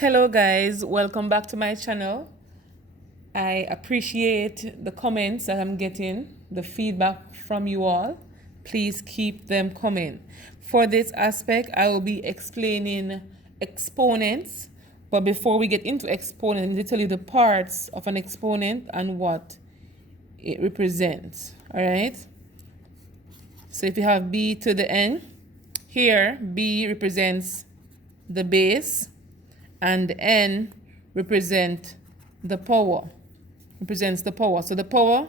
Hello guys, welcome back to my channel. I appreciate the comments that I'm getting, the feedback from you all. Please keep them coming. For this aspect, I will be explaining exponents. But before we get into exponents, I need to tell you the parts of an exponent and what it represents. All right? So if you have b to the n, here b represents the base and n represents the power. So the power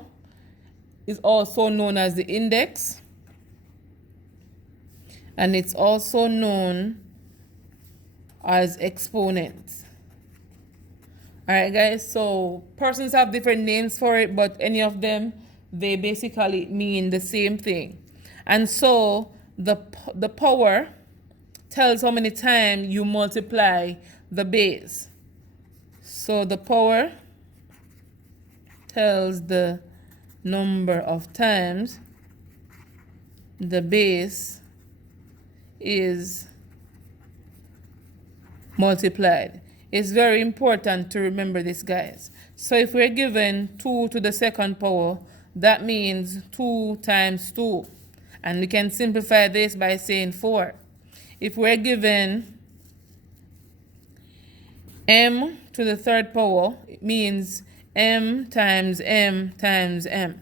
is also known as the index, and it's also known as exponents. All right, guys, so persons have different names for it, but any of them, they basically mean the same thing. And so the power tells how many times you multiply the base. So the power tells the number of times the base is multiplied. It's very important to remember this, guys. So if we're given 2 to the second power, that means 2 times 2. And we can simplify this by saying 4. If we're given m to the third power, it means m times m times m.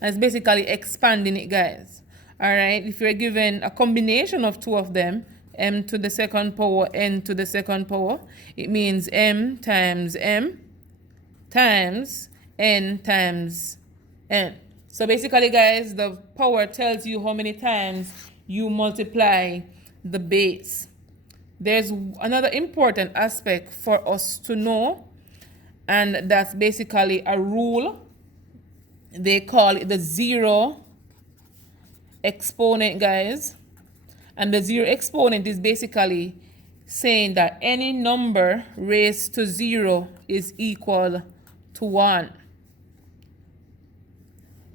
And it's basically expanding it, guys. All right, if you're given a combination of two of them, m to the second power, n to the second power, it means m times n times n. So basically, guys, the power tells you how many times you multiply the base. There's another important aspect for us to know, and that's basically a rule. They call it the zero exponent, guys. And the zero exponent is basically saying that any number raised to 0 is equal to 1.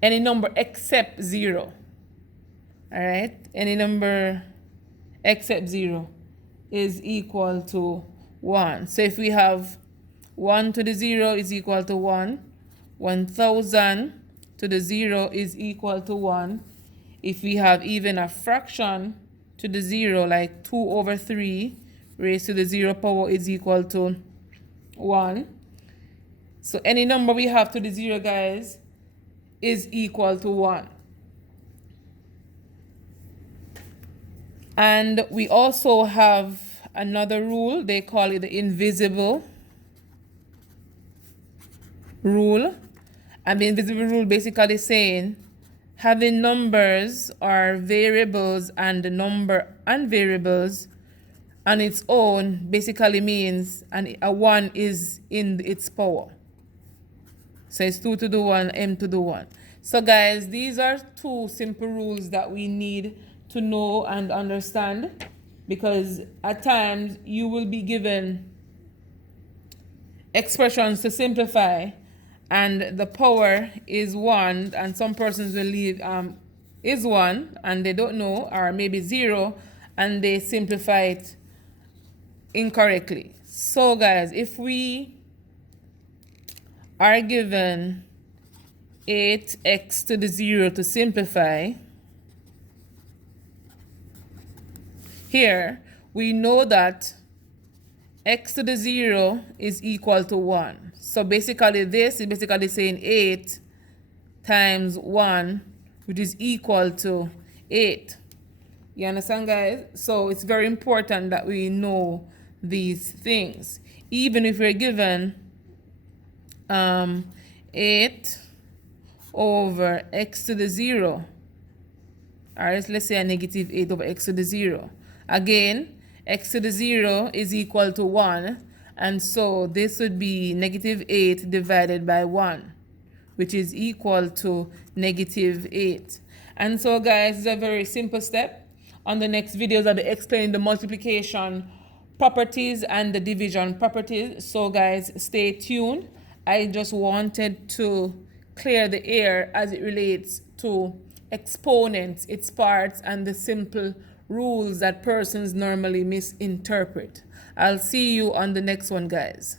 Any number except 0. All right? Any number except 0 is equal to 1. So if we have 1 to the 0 is equal to 1. 1,000 to the 0 is equal to 1. If we have even a fraction to the 0, like 2 over 3 raised to the 0 power is equal to 1. So any number we have to the 0, guys, is equal to 1. And we also have another rule. They call it the invisible rule. And the invisible rule basically saying having numbers or variables and the number and variables on its own basically means a 1 is in its power. So it's 2 to the 1, m to the 1. So guys, these are two simple rules that we need to know and understand, because at times you will be given expressions to simplify and the power is 1, and some persons will leave is 1 and they don't know, or maybe 0 and they simplify it incorrectly. So guys, if we are given 8x to the 0 to simplify, here we know that x to the 0 is equal to 1. So basically this is basically saying 8 times 1, which is equal to 8. You understand, guys? So it's very important that we know these things. Even if we're given 8 over x to the 0. All right, let's say a negative 8 over x to the 0. Again, x to the 0 is equal to 1. And so this would be negative 8 divided by 1, which is equal to negative 8. And so, guys, it's a very simple step. On the next videos, I'll be explaining the multiplication properties and the division properties. So, guys, stay tuned. I just wanted to clear the air as it relates to exponents, its parts, and the simple rules that persons normally misinterpret. I'll see you on the next one, guys.